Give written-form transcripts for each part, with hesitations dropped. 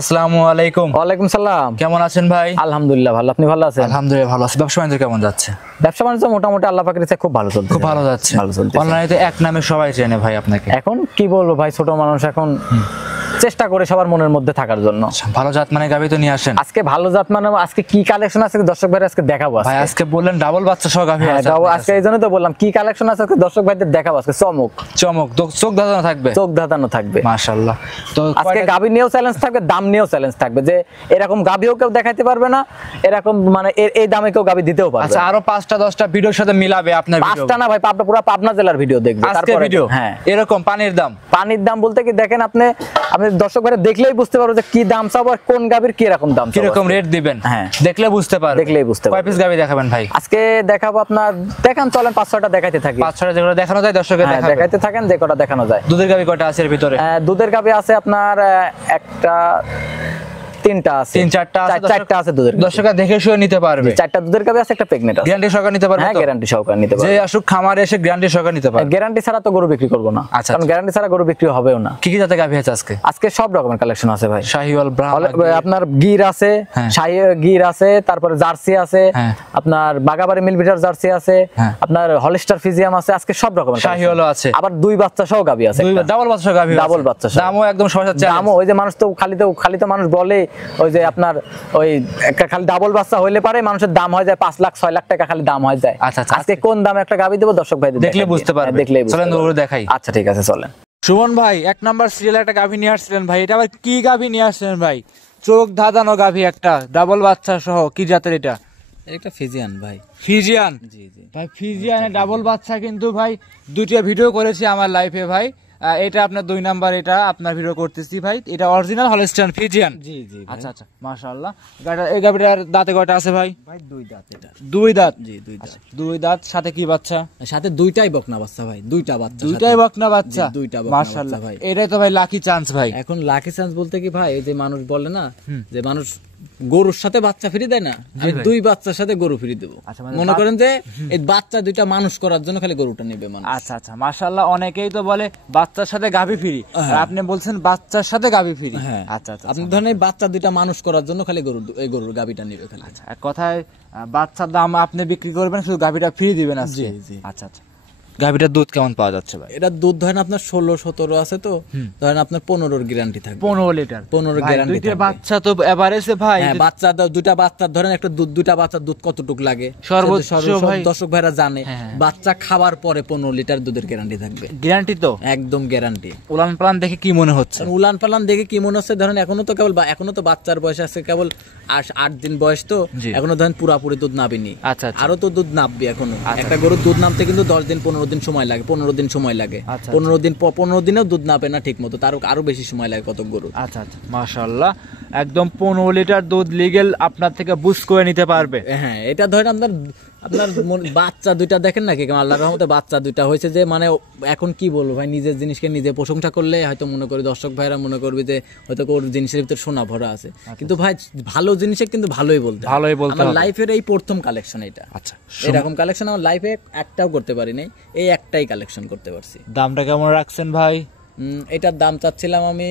আসসালামু আলাইকুম। ওয়ালাইকুম সালাম। কেমন আছেন ভাই? আলহামদুলিল্লাহ ভালো, আপনি ভালো আছেন? আলহামদুলিল্লাহ ভালো আছি। ব্যবসা বাণিজ্য কেমন যাচ্ছে? ব্যবসা বাণিজ্য মোটামুটি আল্লাহ পাকের ইচ্ছায় খুব ভালো চলছে। খুব ভালো যাচ্ছে। অনলাইনে তো এক নামে সবাই চেনে ভাই আপনাকে। এখন কি বলবো ভাই, ছোট মানুষ এখন চেষ্টা করে সবার মনের মধ্যে থাকার জন্য। ভালো জাত মানে গাভী তো নিয়ে আসেন। আজকে ভালো জাত মানে আজকে কি কালেকশন আছে দর্শক ভাইদের আজকে দেখাবো। ভাই আজকে বললেন ডাবল বাচ্চা সহ গাভী আছে। আজকে এই জন্য তো বললাম কি কালেকশন আছে আজকে দর্শক ভাইদের দেখাবো। আজকে চমক চমক চোখ ধাঁধানো থাকবে। চোখ ধাঁধানো থাকবে মাশাআল্লাহ। তো আজকে গাভী নিয়েও চ্যালেঞ্জ থাকবে, দাম নিয়েও চ্যালেঞ্জ থাকবে যে এরকম গাভীও কেউ দেখাইতে পারবে না, এরকম মানে এই দামে কেউ গাভী দিতেও পারবে। আচ্ছা আরো 5টা 10টা ভিডিওর সাথে মিলাবে আপনার ভিডিও। 5টা না ভাই, পুরো পাবনা জেলার ভিডিও দেখবে তারপরে ভিডিও। হ্যাঁ এরকম পানির দাম বলতে কি দেখেন আপনি দর্শক ভাইরা দেখলেই বুঝতে পারবে যে কি দাম চাও আর কোন গাভীর কি রকম দাম, কি রকম রেট দিবেন। হ্যাঁ দেখলে বুঝতে পারবে, দেখলেই বুঝতে পারবে। কয় পিস গাভী দেখাবেন ভাই? আজকে দেখাবো আপনার, দেখান চলেন 5-6টা দেখাইতে থাকি। 5-6টা যেগুলো দেখানো যায় দর্শকদের দেখাইতে থাকেন, যে কটা দেখানো যায়। দুধের গাভী কয়টা আছে এর ভিতরে? দুধের গাভী আছে আপনার একটা 3টা আছে, 3-4টা আছে, 4টা আছে দুধের। দর্শকরা দেখে শুয়ে নিতে পারবে। 4টা দুধের গাভী আছে, একটা প্রেগন্যান্ট আছে। গ্যারান্টি সহকারে নিতে পারবে? হ্যাঁ গ্যারান্টি সহকারে নিতে পারবে। যে আসুক খামারে এসে গ্যারান্টি সহকারে নিতে পারবে। গ্যারান্টি ছাড়া তো গরু বিক্রি করব না, কারণ গ্যারান্টি ছাড়া গরু বিক্রি হবেও না। কি কি জাতের গাভী আছে আজকে? আজকে সব রকমের কালেকশন আছে ভাই। শাহিওয়াল, আপনার গির আছে, শাহী গির আছে, তারপরে জার্সি আছে, আপনার বাগাবাড়ি মিলভিটার জার্সি আছে, আপনার হলিস্টার ফিজিয়াম আছে। আজকে সব রকমের শাহিওয়াল আছে, আবার 2 বাচ্চা সহ গাভী আছে। ডাবল বাচ্চা সহ গাভী, ডাবল বাচ্চা সহ। দামও একদম সহজ আছে। দামও ওই যে মানুষ তো খালি তো মানুষ বলে ওই যে আপনার ওই একটা খালি ডাবল বাচ্চা হইলে পারে মানুষের দাম হয়ে যায় 5 লাখ 6 লাখ টাকা খালি দাম হয়ে যায়। আচ্ছা আজকে কোন দামে একটা গাভী দেব দর্শক ভাইদের দেখলে বুঝতে পারবে। চলেন ওগুলো দেখাই। আচ্ছা ঠিক আছে চলেন। সুমন ভাই 1 নাম্বার সিরিয়ালে একটা গাভী নিয়ে আসছিলেন ভাই, এটা আবার কি গাভী নিয়ে আসছিলেন ভাই? চোখ ধাঁধানো গাভী, একটা ডাবল বাচ্চা সহ। কি জাতের এটা? একটা ফিজিয়ান ভাই। ফিজিয়ান? জি জি ভাই, ফিজিয়ানের ডাবল বাচ্চা কিন্তু ভাই 2টা ভিডিও করেছি আমার লাইফে ভাই। এটা আপনার 2 নাম্বার, এটা আপনার ভিডিও করতেছি ভাই। এটা অরিজিনাল হলস্টাইন ফিজিয়ান। জি জি আচ্ছা আচ্ছা মাশাআল্লাহ। এই গাভীটার দাঁতে কয়টা আছে ভাই? ভাই 2 দাঁত। এটা 2 দাঁত? জি 2 দাঁত। 2 দাঁত, সাথে কি বাচ্চা? সাথে 2টাই বকনা বাচ্চা ভাই। 2টা বাচ্চা। 2টাই বকনা বাচ্চা? 2টা বকনা মাশাআল্লাহ ভাই। এটাই তো ভাই লাকি চান্স ভাই। এখন লাকি চান্স বলতে কি ভাই, এই যে মানুষ বলে না যে মানুষ গরুর সাথে বাচ্চা ফ্রি দেয় না, আমি 2 বাচ্চার সাথে গরু ফ্রি দেব। মনে করেন যে এই বাচ্চা 2টা মানুষ করার জন্য খালি গরুটা নেবে মানুষ। আচ্ছা আচ্ছা মাশাআল্লাহ। অনেকেই তো বলে বাচ্চার সাথে গাভী ফ্রি, আর আপনি বলছেন বাচ্চার সাথে গাভী ফ্রি। আচ্ছা আচ্ছা, আপনি ধরেন এই বাচ্চা 2টা মানুষ করার জন্য খালি গরুর গাভীটা নেবে খালি। আচ্ছা, এক কথায় বাচ্চার দাম আপনি বিক্রি করবেন, শুধু গাভীটা ফ্রি দিবেন আজকে। জি জি আচ্ছা আচ্ছা। গাভীটার দুধ কেমন পাওয়া যাচ্ছে ভাই? এটা দুধ ধরেন আপনার 16-17 আছে, তো ধরেন আপনার 15-র গ্যারান্টি থাকবে। 15 লিটার? 15-র গ্যারান্টি। 2টা বাচ্চা তো এভারেজে ভাই। হ্যাঁ বাচ্চা 2টা বাচ্চার ধরেন একটা দুধ, 2টা বাচ্চার দুধ কতটুক লাগে সর্বোচ্চ ভাই দর্শক ভাইরা জানে। বাচ্চা খাওয়ার পরে 15 লিটার দুধের গ্যারান্টি থাকবে। গ্যারান্টি তো একদম গ্যারান্টি। উলান পালান দেখে কি মনে হচ্ছে? উলান পালান দেখে কি মনে হচ্ছে, ধরেন এখনো তো বাচ্চার বয়স আছে কেবল 8 দিন বয়স, তো এখনো ধরেন পুরাপুরি দুধ নাবেনি। আচ্ছা আরো তো দুধ নাববে এখনো। একটা গরুর দুধ নামতে কিন্তু 10 দিন 15 দিন সময় লাগে। 15 দিন সময় লাগে। 15 দিনেও দুধ নাবে না ঠিক মতো, তার আরো বেশি সময় লাগে কত গরু। আচ্ছা আচ্ছা মাশাআল্লাহ। একদম 15 লিটার দুধ লিগ্যাল আপনার থেকে বুঝ করে নিতে পারবে। হ্যাঁ এটা ধরেন আপনার বাচ্চা 2টা দেখেন নাকি আল্লাহর রহমতে বাচ্চা 2টা হয়েছে, যে মানে এখন কি বলবো ভাই, নিজের জিনিসকে নিজে প্রশংসা করলে হয়তো মনে করি দর্শক ভাইরা মনে করবে যে হয়তো ওর জিনিসের ভিতরে সোনা ভরা আছে, কিন্তু ভাই ভালো জিনিসে কিন্তু ভালোই বলতে আমার লাইফের এই প্রথম কালেকশন এটা। আচ্ছা এরকম কালেকশন আমার লাইফে একটাও করতে পারি নাই, এই একটাই কালেকশন করতে পারছি। দামটা কেমন রাখছেন ভাই? এটার দাম চাচ্ছিলাম আমি,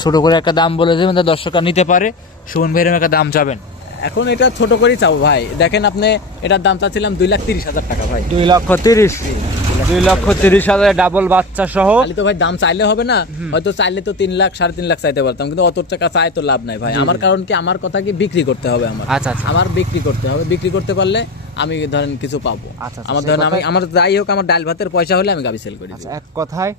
ছোট করে একটা দাম বলে দেবেন দর্শকরা নিতে পারে। সুমন ভাইয়ের একটা দাম চাবেন? এখন এটা ছোট করেই চাবো ভাই। দেখেন আপনি এটার দাম চাচ্ছিলাম 2,30,000 টাকা ভাই। 2,30,000? 2,30,000 ডাবল বাচ্চা সহ? খালি তো ভাই দাম চাইলে হবে না, হয়তো চাইলে তো 3 লাখ 3.5 লাখ চাইতে পারতাম, কিন্তু অত টাকা চাই তো লাভ নাই ভাই আমার। কারণ কি আমার কথা কি বিক্রি করতে হবে আমার। আচ্ছা আমার বিক্রি করতে হবে, বিক্রি করতে পারলে আমি ধরেন কিছু পাবো। আমার ধরেন আমার যাই হোক আমার ডাল ভাতের পয়সা হলে আমি গাভী সেল করি। এক কথায়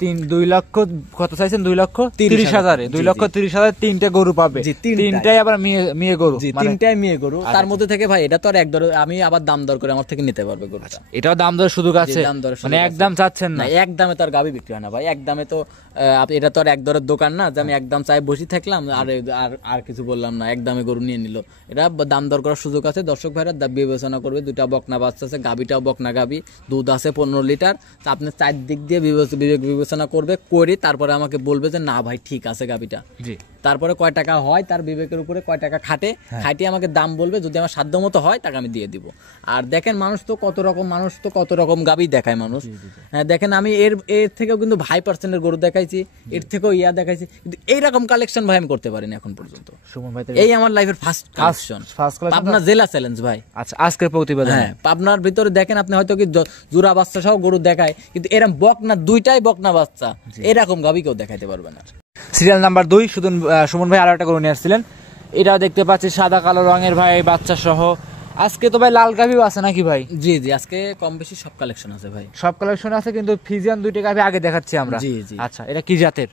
2 লক্ষ কত চাইছেন? 2,30,000। 2,30,000 3টে গরু পাবে। 3টাই আবার মেয়ে গরু? 3টাই মেয়ে গরু। তার মধ্যে থেকে ভাই এটা তো আর এক দর, আমি আবার দাম দর করে আমার থেকে নিতে পারবে গরুটা। এটাও দাম দর সুযোগ আছে? মানে একদম চাচ্ছেন না? এক দামে তো আর গাভী বিক্রি হয় না ভাই। এক দামে তো এটা তো আর এক দরের দোকান না যে আমি একদম চাই বসে থাকলাম আর কিছু বললাম না, এক দামে গরু নিয়ে নিল। এটা দাম দর করার সুযোগ আছে, দর্শক ভাইরা বিবেচনা করবে। 2টা বকনা বাচ্চা আছে, গাভীটাও বকনা গাভী, দুধ আছে 15 লিটার। আপনি 4 দিক দিয়ে বিবেচনা বিবেক বিবেচনা করবে, করে তারপরে আমাকে বলবে যে না ভাই ঠিক আছে গাবিটা। জি, তারপরে কয় টাকা হয় তার বিবেকের উপরে কয় টাকা খাটিয়ে আমাকে দাম বলবে, যদি আমার সাধ্য মতো হয় তাকে আমি দিয়ে দিব। আর দেখেন মানুষ তো কত রকম গাবি দেখায় মানুষ। হ্যাঁ দেখেন আমি এর থেকেও কিন্তু ভাই পার্সেন্টের গরু দেখাইছি, এর থেকেও দেখাইছি, কিন্তু এইরকম কালেকশন ভাই আমি করতে পারিনি এখন পর্যন্ত। সুমন ভাই এই আমার লাইফের ফার্স্ট কালেকশন, পাবনা জেলা চ্যালেঞ্জ ভাই। আচ্ছা, আজকের প্রতিবেদন। হ্যাঁ, পাবনার ভিতরে দেখেন আপনি হয়তো কি জোড়া বাচ্চা সহ গরু দেখায়, কিন্তু এরকম বকনা দুইটাই বকনা বাচ্চা, এরকম গাবি কেউ দেখাইতে পারবে না। সিরিয়াল নাম্বার 2 শুধু সুমন ভাই আরো একটা গরু নিয়ে আসছিলেন, এটাও দেখতে পাচ্ছি সাদা কালো রঙের ভাই, বাচ্চা সহ। আজকে তো ভাই লাল গাভিও আছে নাকি ভাই? জি জি, আজকে কম বেশি সব কালেকশন আছে ভাই, সব কালেকশন আছে, কিন্তু ফিজিয়ান দুইটা গাভি আগে দেখাচ্ছি আমরা। জি জি। আচ্ছা, এটা কি জাতের?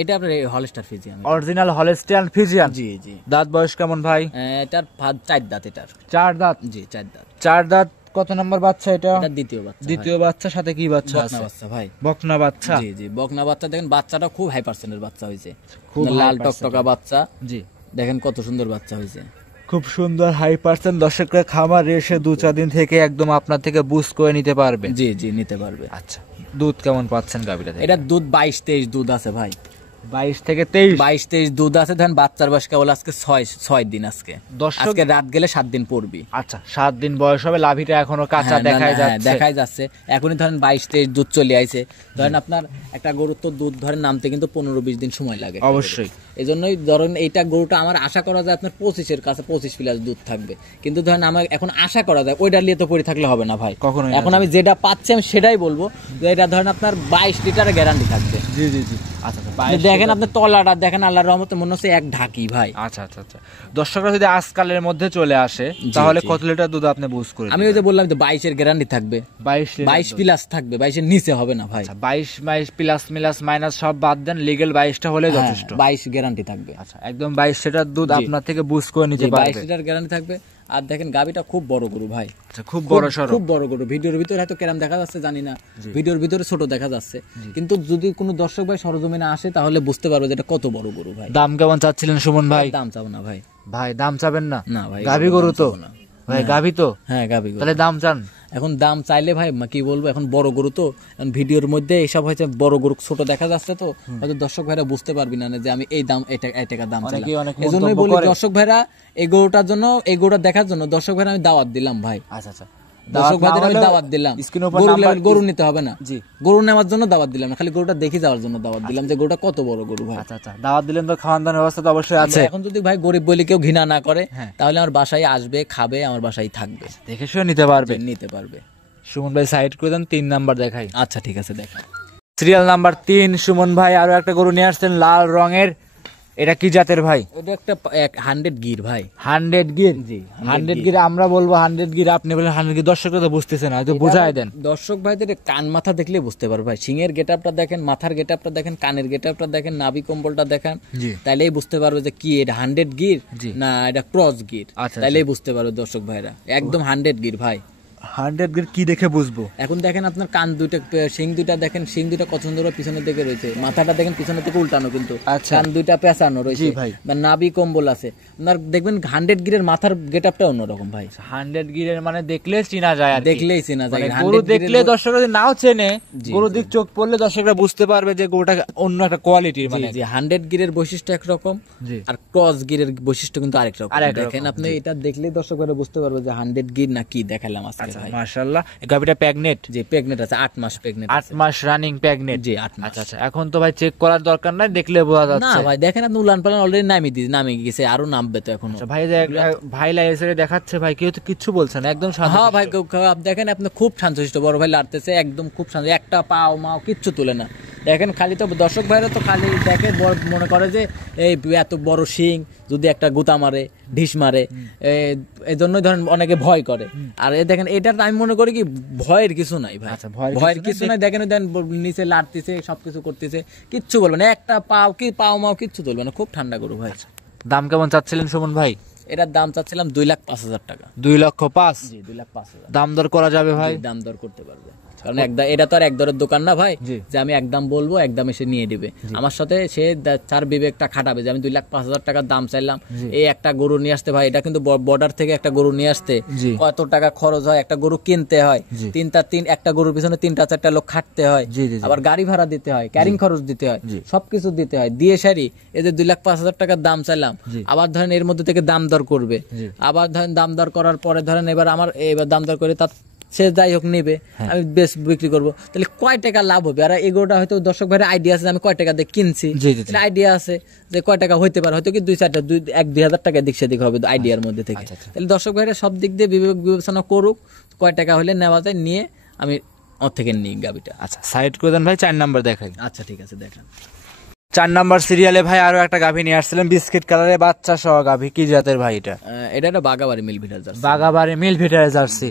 এটা আপনার Holstein Friesian, original Holstein Friesian. জি জি। দাঁত বয়স কেমন ভাই? এটার 4 দাঁত, এটার 4 দাঁত। জি 4 দাঁত। 4 দাঁত। কত নম্বর বাচ্চা এটা? এটা দ্বিতীয় বাচ্চা। দ্বিতীয় বাচ্চা, সাথে কি বাচ্চা আছে? বকনা বাচ্চা ভাই। বকনা বাচ্চা। জি জি, বকনা বাচ্চা। দেখেন বাচ্চাটা খুব হাই পার্সেন্টের বাচ্চা হয়েছে, খুব লাল টকটকা বাচ্চা। জি, দেখেন কত সুন্দর বাচ্চা হয়েছে, খুব সুন্দর হাই পার্সেন্ট। দর্শকরা খামার এসে 2-4 দিন থেকে একদম আপনার থেকে বুস্ট করে নিতে পারবে। জি জি, নিতে পারবে। আচ্ছা, দুধ কেমন পাচ্ছেন গাভীটা থেকে? এটা দুধ 22-23 দুধ আছে ভাই, 22 থেকে 23। 22-23 দুধ আছে। ধরেন বাচ্চার বয়স কেবল আজকে 6 দিন, আজকে রাত গেলে 7 দিন পড়বি। আচ্ছা, 7 দিন বয়স হবে, লাভিটা এখনো কাঁচা দেখাই যাচ্ছে। এখনই ধরেন 22-23 দুধ চলে আইছে। ধরেন আপনার একটা গরুর তো দুধ ধরেন নামতে কিন্তু 15-20 দিন সময় লাগে অবশ্যই। এই জন্যই ধরেন এইটা গরুটা আমার আশা করা যায় আপনার 25-এর কাছে 25 প্লাস দুধ থাকবে, কিন্তু ধরেন আমার এখন আশা করা যায় ওইটা নিয়ে তো পড়ে থাকলে হবে না ভাই কখনো। এখন আমি যেটা পাচ্ছি আমি সেটাই বলবো, যে এটা ধরেন আপনার 22 লিটারের গ্যারান্টি থাকবে। জি জি জি। আচ্ছা, দেখেন আপনি তলাটা দেখেন, আল্লাহর রহমতে মনে হচ্ছে এক ঢাকি ভাই। আচ্ছা আচ্ছা আচ্ছা। দর্শকরা যদি আজকালের মধ্যে চলে আসে তাহলে কত লিটার দুধ আপনি বুঝ করে? আমি ওই যে বললাম যে 22-এর গ্যারান্টি থাকবে, 22 প্লাস থাকবে, 22-এর নিচে হবে না ভাই। 22 প্লাস মিলাস মাইনাস সব বাদ দেন, লিগ্যাল 22টা হলে যথেষ্ট। 22 গ্যারান্টি থাকবে। আচ্ছা, একদম 22 লিটার দুধ আপনার থেকে বুঝ করে নিতে পারবে। 22 লিটার গ্যারান্টি থাকবে। আর দেখেন গাবিটা খুব বড় গরু ভাই, খুব বড় সরো, খুব বড় গরু। ভিডিওর ভিতরে হয়তো কেরাম দেখা যাচ্ছে জানি না, ভিডিওর ভিতরে ছোট দেখা যাচ্ছে, কিন্তু যদি কোনো দর্শক ভাই সরজমিনে আসে তাহলে বুঝতে পারবে যে এটা কত বড় গরু ভাই। দাম কেমন চাচ্ছিলেন সুমন ভাই? দাম চাবো না ভাই। ভাই দাম চাবেন না? না ভাই, গাভী গরু তো ভাই, গাভী তো। হ্যাঁ গাভী গরু। তাহলে দাম চান? এখন দাম চাইলে ভাই কি বলবো, এখন বড় গরু তো, ভিডিওর মধ্যে এসব হয়েছে বড় গরু ছোট দেখা যাচ্ছে, তো হয়তো দর্শক ভাইরা বুঝতে পারবি না যে আমি এই দাম এই টাকা দাম চাইলাম। এই জন্যই বলি দর্শক ভাইরা এই গরুটার জন্য, এই গরুটা দেখার জন্য দর্শক ভাইরা আমি দাওয়াত দিলাম ভাই। আচ্ছা আচ্ছা, দর্শক ভাইদের আমি দাওয়াত দিলাম, গরু নিতে হবে না, জি গরু নেওয়ার জন্য দাওয়াত দিলাম না, খালি গরুটা দেখে যাওয়ার জন্য দাওয়াত দিলাম, যে গরুটা কত বড় গরু ভাই। আচ্ছা আচ্ছা, দাওয়াত দিলেন তো খাওয়ান দাওয়ার ব্যবস্থা তো অবশ্যই আছে। এখন যদি ভাই গরিব বলে কেউ ঘৃণা না করে তাহলে আমার বাসায় আসবে, খাবে, আমার বাসায় থাকবে, দেখে শুনে নিতে পারবে। সুমন ভাই সাইড করে দেন, 3 নাম্বার দেখাই। আচ্ছা ঠিক আছে, দেখা সিরিয়াল নাম্বার 3 সুমন ভাই আরো একটা গরু নিয়ে আসছেন লাল রঙের, এটা কি জাতের ভাই? এটা একটা 100 গির ভাই। 100 গির? জি 100 গির আমরা বলবো 100 গির, আপনি বলেন 100 গির। দর্শকরা তো বুঝতেছে না, হয়তো বুঝায় দেন। দর্শক ভাইদের কান মাথা দেখলে বুঝতে পারবে ভাই, সিংয়ের গেটআপটা দেখেন, মাথার গেটআপটা দেখেন, কানের গেটআপটা দেখেন, নাভি কম্বলটা দেখেন, তাইলেই বুঝতে পারবে যে কি এটা 100 গির না এটা ক্রস গির, তাইলেই বুঝতে পারবে দর্শক ভাইরা। একদম 100 গির ভাই। 100 গির কি দেখে বুঝবো? এখন দেখেন আপনার কান দুইটা, শিং দুইটা দেখেন, শিং দুইটা কত সুন্দর পিছনের দিকে রয়েছে, মাথাটা দেখেন পিছনের দিকে উল্টানো, কিন্তু কান দুইটা পেঁচানো রয়েছে, নাভি কম্বল আছে। আপনার দেখবেন 100 গিরের মাথার গেটআপটা অন্যরকম ভাই। 100 গিরের মানে দেখলে চিনা যায়, আর দেখলেই চেনা যায়। গরু দেখলে দর্শকরা যদি নাও চেনে, গরু দিক চোখ পড়লে দর্শকরা বুঝতে পারবে যে গরুটা অন্য একটা কোয়ালিটির। মানে 100 গিরের বৈশিষ্ট্য একরকম, আর ক্রস গিরের বৈশিষ্ট্য কিন্তু আরেক রকম। দেখেন আপনি এটা দেখলেই দর্শকরা বুঝতে পারবে যে 100 গির না কি দেখালাম আজকে ভাই। মাশাআল্লাহ, গাবিটা প্রেগনেন্ট? জি প্রেগনেন্ট আছে, 8 মাস প্রেগনেন্ট, 8 মাস রানিং প্রেগনেন্ট। জি 8 মাস। আচ্ছা আচ্ছা, এখন তো ভাই চেক করার দরকার নাই, দেখলে বোঝা যাচ্ছে। না ভাই দেখেন আপনি উলান পালান অলরেডি নামে গেছে, আরো নামবে তো এখন। ভাই ভাই লাইসেরে দেখাচ্ছে ভাই, কেউ তো কিচ্ছু বলছে না, একদম শান্ত। হ্যাঁ ভাই দেখেন আপনি খুব শান্তশিষ্ট, বড় ভাই লাড়তেছে একদম খুব শান্ত, একটা পাও মাও কিচ্ছু তুলে না। দেখেন খালি তো দর্শক ভাইরা তো খালি দেখে মনে করে যে এই এত বড় শিং যদি একটা গুতা মারে, ঢিস মারে, এই জন্যই ধরেন অনেকে ভয় করে। আর দেখেন এটা আমি মনে করি কি ভয়ের কিছু নাই ভাই, ভয়ের কিছু নাই। দেখেন নিচে লাড়তেছে, সবকিছু করতেছে, কিচ্ছু বলবে না, একটা পাও মাও কিচ্ছু তুলবে না, খুব ঠান্ডা গরু ভাই। দাম কেমন চাচ্ছিলেন সুমন ভাই? এটার দাম চাচ্ছিলাম 2,05,000 টাকা। 2,05,000? জি 2,05,000। দাম দর করা যাবে ভাই? দাম দর করতে পারবে। কারণ এটা তো আর এক দরের দোকান না ভাই যে আমি একদম বলবো একদম এসে নিয়ে দিবে। আমার সাথে সে তার বিবেকটা খাটাবে যে আমি 2,05,000 টাকার দাম চাইলাম, এই একটা গরু নিয়ে আসতে ভাই, এটা কিন্তু বর্ডার থেকে একটা গরু নিয়ে আসতে কত টাকা খরচ হয়, একটা গরু কিনতে হয়, একটা গরুর পিছনে 3-4টা লোক খাটতে হয়, আবার গাড়ি ভাড়া দিতে হয়, ক্যারিং খরচ দিতে হয়, সবকিছু দিতে হয়, দিয়ে সারি এই যে 2,05,000 টাকার দাম চাইলাম, আবার ধরেন এর মধ্যে থেকে দাম দর করবে, আবার ধরেন দাম দর করার পরে ধরেন এবার দাম দর করে তার সে যাই হোক নেবে, আমি বেশ বিক্রি করবো, তাহলে কয় টাকা লাভ হবে? আর এই গরুটা হয়তো দর্শক ভাইয়ের আইডিয়া আছে আমি কয় টাকা দিয়ে কিনছি, আইডিয়া আছে যে কয় টাকা হইতে পারে, হয়তো কি 2-4-2,000 টাকা দিক সেদিক হবে আইডিয়ার মধ্যে থেকে। তাহলে দর্শক ভাইয়েরা সব দিক দিয়ে বিবেচনা করুক, কয় টাকা হলে নেওয়া যায়, নিয়ে আমি ওর থেকে নিই গাবিটা। আচ্ছা সাইড করে দেন ভাই, 4 নাম্বার দেখাই। আচ্ছা ঠিক আছে দেখান। 4 নাম্বার সিরিয়ালে ভাই আরো একটা গাভী নিয়ে আসছিলেন, বিস্কিট কালারে বাচ্চা সহ গাভী, কি জাতের ভাই এটা? এটা একটা বাগাবাড়ি মিল ভিটার জার্সি। বাগাবাড়ি মিল ভিটার জার্সি,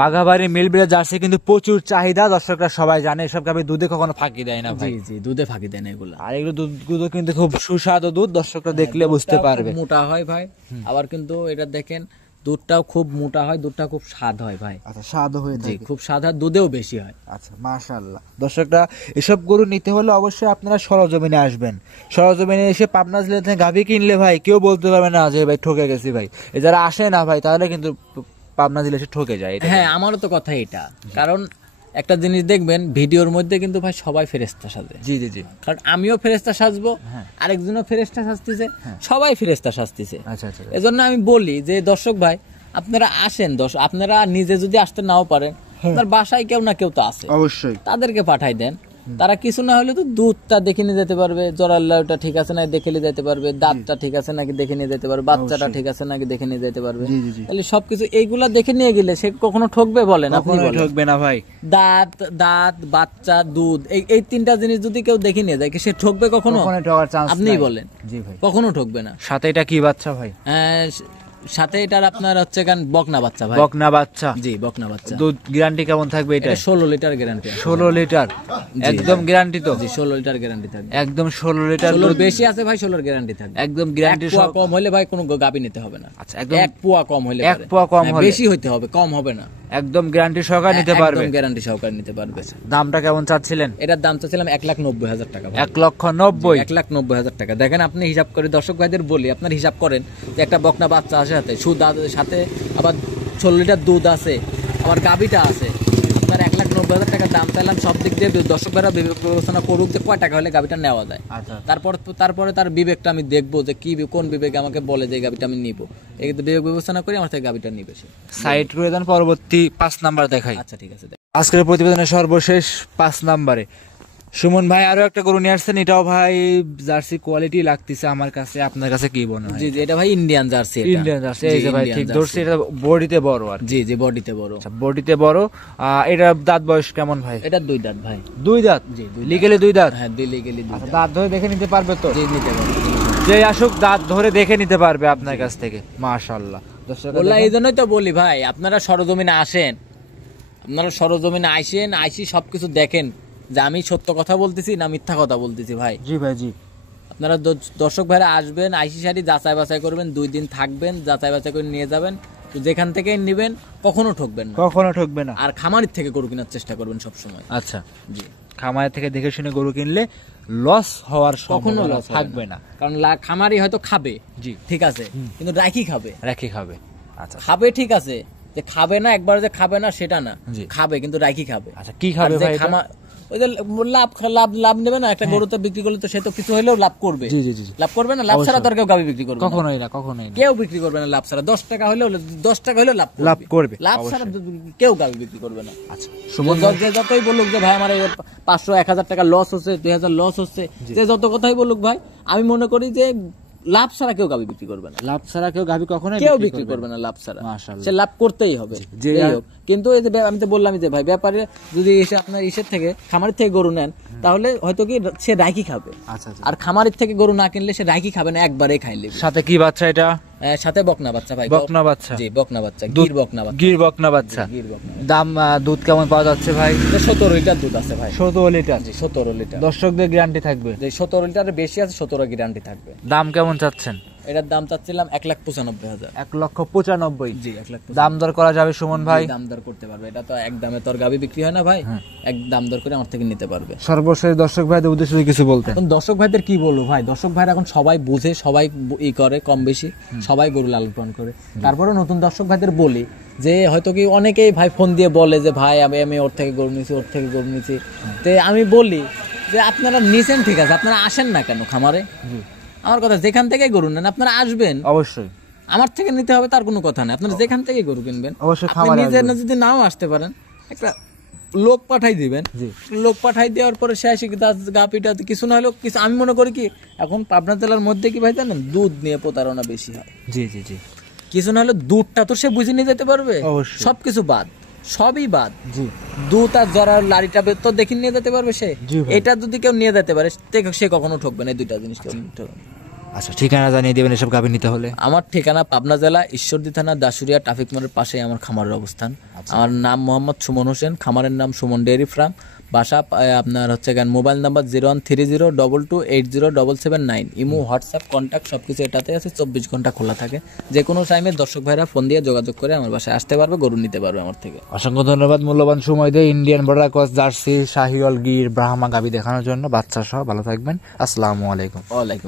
বাগাবাড়ি মিল ভিটার জার্সি কিন্তু প্রচুর চাহিদা, দর্শকরা সবাই জানে এসব গাভী দুধে কখনো ফাঁকি দেয় না ভাই। জি দুধে ফাঁকি দেয় না এগুলো, আর এগুলো দুধ কিন্তু খুব সুস্বাদু দুধ, দর্শকরা দেখলে বুঝতে পারবে। মোটা হয় ভাই, আবার কিন্তু এটা দেখেন দুধটাও খুব মোটা হয়, দুধটা খুব স্বাদ হয় ভাই। আচ্ছা স্বাদ হয়ে যায়, খুব স্বাদ হয়, দুধেও বেশি হয়। আচ্ছা মাশাআল্লাহ। দর্শকরা এসব গরু নিতে হলে অবশ্যই আপনারা সরজমিনে আসবেন, সরজমিনে এসে পাবনা জেলা থেকে গাভী কিনলে ভাই কেউ বলতে পারবে না যে ভাই ঠকে গেছি ভাই, যারা আসে না ভাই তাহলে কিন্তু পাবনা জেলা এসে ঠকে যায়। হ্যাঁ আমারও তো কথা এটা, কারণ একটা জিনিস দেখবেন ভিডিওর মধ্যে কিন্তু ভাই সবাই ফেরেশতা সাজে। জি জি জি, কারণ আমিও ফেরেশতা সাজবো, আরেকজনও ফেরেশতা সাজতেছে, সবাই ফেরেশতা সাজতেছে। আচ্ছা আচ্ছা, এজন্য আমি বলি যে দর্শক ভাই আপনারা আসেন, আপনারা নিজে যদি আসতে নাও পারেন, আপনার বাসায় কেউ না কেউ তো আছে, অবশ্যই তাদেরকে পাঠাই দেন, তারা কিছু না হলে তো দুধটা দেখে নিয়ে যেতে পারবে, জরাল্লাটা ঠিক আছে নাকি দেখে নিয়ে যেতে পারবে, দাঁতটা ঠিক আছে নাকি দেখে নিয়ে যেতে পারবে, বাচ্চাটা ঠিক আছে নাকি দেখে নিয়ে যেতে পারবে। তাহলে সবকিছু এইগুলা দেখে নিয়ে গেলে সে কখনো ঠকবে বলেন? আপনি ঠকবে না ভাই। দাঁত বাচ্চা দুধ এই 3টা জিনিস যদি কেউ দেখে নিয়ে যায় সে ঠকবে কখনো? আপনিই বলেন। জি ভাই, কখনো ঠকবে না। সাথে এটা কি বাচ্চা ভাই? সাথে এটার আপনার হচ্ছে বকনা বাচ্চা ভাই। বকনা বাচ্চা, জি বকনা বাচ্চা। দুধ গ্যারান্টি কেমন থাকবে এটা? 16 লিটার গ্যারান্টি। 16 লিটার একদম গ্যারান্টি তো? জি 16 লিটার গ্যারান্টি থাকবে। একদম 16 লিটার, 16 বেশি আছে ভাই, 16 গ্যারান্টি থাকবে একদম গ্যারান্টি। এক পোয়া কম হলে ভাই কোনো গাবি নিতে হবে না। আচ্ছা একদম এক পোয়া কম হলে, এক পোয়া কম হলে, বেশি হইতে হবে, কম হবে না, একদম গ্যারান্টি সহকারে নিতে পারবে। একদম গ্যারান্টি সহকারে নিতে পারবে। দামটা কেমন চাচ্ছিলেন? এটার দাম চাচ্ছিলাম 1,90,000 টাকা। 1,90,000? 1,90,000 টাকা। দেখেন আপনি হিসাব করে, দর্শক ভাইদের বলি আপনার হিসাব করেন যে একটা বকনা বাচ্চা আছে সাথে, সাথে আবার 16 লিটার দুধ আছে, আবার গাবিটা আছে, আপনার 1,90,000 টাকা দাম চাইলাম। সব দিক দিয়ে দর্শক ভাইরা বিবেচনা করুক যে কয় টাকা হলে গাবিটা নেওয়া যায়। তারপরে তার বিবেকটা আমি দেখবো যে কোন বিবেক আমাকে বলে যে গাবিটা আমি নিবো, এই বিবেক বিবেচনা করে আমার থেকে গাবিটা নিবে সে। সাইড করে দেন, পরবর্তী 5 নাম্বার দেখাই। আচ্ছা ঠিক আছে। আজকের প্রতিবেদনের সর্বশেষ 5 নাম্বারে সুমন ভাই আরো একটা গরু নিয়ে আসছেন, এটাও ভাই জার্সি কোয়ালিটি লাগতেছে আমার কাছে, আপনার কাছে কি মনে হয়? জি এটা ভাই ইন্ডিয়ান জার্সি। ইন্ডিয়ান জার্সি, এই যে ভাই ঠিক ধরছি, এটা বডিতে বড় আর। জি বডিতে বড়। আচ্ছা বডিতে বড়। এটা দাঁত বয়স কেমন ভাই? এটা 2 দাঁত ভাই। 2 দাঁত? জি লিগেলি 2 দাঁত। হ্যাঁ লিগেলি 2 দাঁত। দাঁত ধরে দেখে নিতে পারবে তো? জি নিতে পারবে, যে আসুক দাঁত ধরে দেখে নিতে পারবে আপনার কাছ থেকে। মাশাআল্লাহ। বললা এই জন্যই তো বলি ভাই আপনারা সরজমিনে আসেন, আপনারা সরজমিনে আইসি সবকিছু দেখেন যে আমি সত্য কথা বলতেছি না মিথ্যা কথা বলতেছি ভাই। জি ভাই জি। আপনারা দর্শক ভাইরা আসবেন, আইসি সারি যাচাই বাছাই করবেন, 2 দিন থাকবেন, যাচাই বাছাই করে নিয়ে যাবেন, তো যেখান থেকে নেবেন কখনো ঠকবেন না, কখনো ঠকবে না। আর খামারের থেকে গরু কেনার চেষ্টা করবেন সব সময়। আচ্ছা জি, খামারের থেকে দেখে শুনে গরু কিনলে লস হওয়ার কখনো লস থাকবে না, কারণ খামারি হয়তো খাবে, জি ঠিক আছে, কিন্তু রাখি খাবে। আচ্ছা খাবে ঠিক আছে, যে খাবে না একবার যে খাবে না সেটা না, খাবে কিন্তু রাখি খাবে। আচ্ছা কি খাবে ভাই? ওই যে লাভ নেবে না, একটা গরুতে বিক্রি করলে তো সে তো কিছু হলেও লাভ করবে। লাভ করবে না, লাভ ছাড়া তো আর কেউ গাভী বিক্রি করবে কখনোই না, কেউ বিক্রি করবে না লাভ ছাড়া। 10 টাকা হলেও লাভ করবে, লাভ ছাড়া কেউ গাভী বিক্রি করবে না। আচ্ছা যতই বলুক যে ভাই আমার 500-1000 টাকা লস হচ্ছে, 2000 লস হচ্ছে, যে যত কথাই বলুক ভাই, আমি মনে করি যে লাভ ছাড়া কেউ গাভী বিক্রি করবে না, লাভ ছাড়া কেউ গাভী কখনোই কেউ বিক্রি করবে না লাভ ছাড়া। সে লাভ করতেই হবে। কিন্তু এই যে আমি তো বললাম যে ভাই ব্যাপারে যদি এসে আপনার ইসের থেকে খামারের থেকে গরু নেন তাহলে হয়তো কি সে রাইকি খাবে, আর খামারের থেকে গরু না কিনলে সে রাইকি খাবে না, একবারে খাইলে। সাথে কি বাচ্চা এটা? সাথে বকনা বাচ্চা ভাই। বকনা বাচ্চা? জি বকনা বাচ্চা, গির বকনা বাচ্চা। দাম দুধ কেমন পাওয়া যাচ্ছে ভাই? 17 লিটার দুধ আছে ভাই। 17 লিটার? জি 17 লিটার। দর্শকের গ্যারান্টি থাকবে? যে 17 লিটারের বেশি আছে, 17 গ্যারান্টি থাকবে। দাম কেমন চাচ্ছেন? এটার দাম চাচ্ছিলাম 1,95,000। 1,95,000। জি 1,95,000। দাম দর করা যাবে সুমন ভাই? দাম দর করতে পারবে, এটা তো এক দামে তোর গাবি বিক্রি হয় না ভাই, এক দাম দর করে আমার থেকে নিতে পারবে। সর্বশেষ দর্শক ভাইদের উদ্দেশ্যে কিছু বলতে? এখন দর্শক ভাইদের কি বলবো ভাই, দর্শক ভাইরা এখন সবাই বুঝে, সবাই ই করে কম বেশি, সবাই গরু লালন পালন করে। তারপরে নতুন দর্শক ভাইদের বলি যে হয়তো কি অনেকেই ভাই ফোন দিয়ে বলে যে ভাই আমি ওর থেকে গরু নিছি, ওর থেকে গরু নিছি। তো আমি বলি যে আপনারা নিছেন ঠিক আছে, আপনারা আসেন না কেন খামারে? আমার কথা, যেখান থেকে গরু নেন আপনারা আসবেন, অবশ্যই আমার থেকে নিতে হবে তার কোনো কথা নেই, আপনারা যেখান থেকে গরু কিনবেন অবশ্যই আপনি খামারে নিজে না যদি নাও আসতে পারেন, একটা লোক পাঠাই দিবেন, লোক পাঠাই দেওয়ার পরে সে আসে গাপিটা কিছু না হলেও কিছু। আমি মনে করি কি এখন পাবনা জেলার মধ্যে কি ভাই জানেন, দুধ নিয়ে প্রতারণা বেশি হয়। জি জি জি। কিছু না হলে দুধটা তো সে বুঝে নিয়ে যেতে পারবে, অবশ্যই। সবকিছু বাদ, সবই বাদ। জি। দুধ আর জরা লাড়িটা তো দেখে নিয়ে যেতে পারবে সে। জি ভাই। এটা যদি কেউ নিয়ে যেতে পারে সে কখনো ঠকবে না, এই দুইটা জিনিস কেউ ঠকবে না। আচ্ছা, ঠিকানা জানিয়ে দেবেন এসব গাভী নিতে হলে? আমার ঠিকানা পাবনা জেলা ঈশ্বরদী থানা দাসুরিয়া ট্রাফিক মোড়ের পাশে আমার খামারের অবস্থান। আমার নাম মোহাম্মদ সুমন হোসেন, খামারের নাম সুমন ডেয়ারি ফার্ম। বাসা আপনার হচ্ছে mobile number 013022807779। Imo, WhatsApp, contact সবকিছু এটাতে আছে, 24 ঘন্টা খোলা থাকে। যে কোনো টাইমে দর্শক ভাইরা ফোন দিয়ে যোগাযোগ করে আমার বাসায় আসতে পারবে, গরু নিতে পারবে আমার থেকে। অসংখ্য ধন্যবাদ মূল্যবান সময় দিয়ে Indian border cross jersey, Sahiwal, Gir, Brahma গাভী দেখানোর জন্য, বাচ্চা সহ। ভালো থাকবেন, আসসালামু আলাইকুম। ওয়ালাইকুম।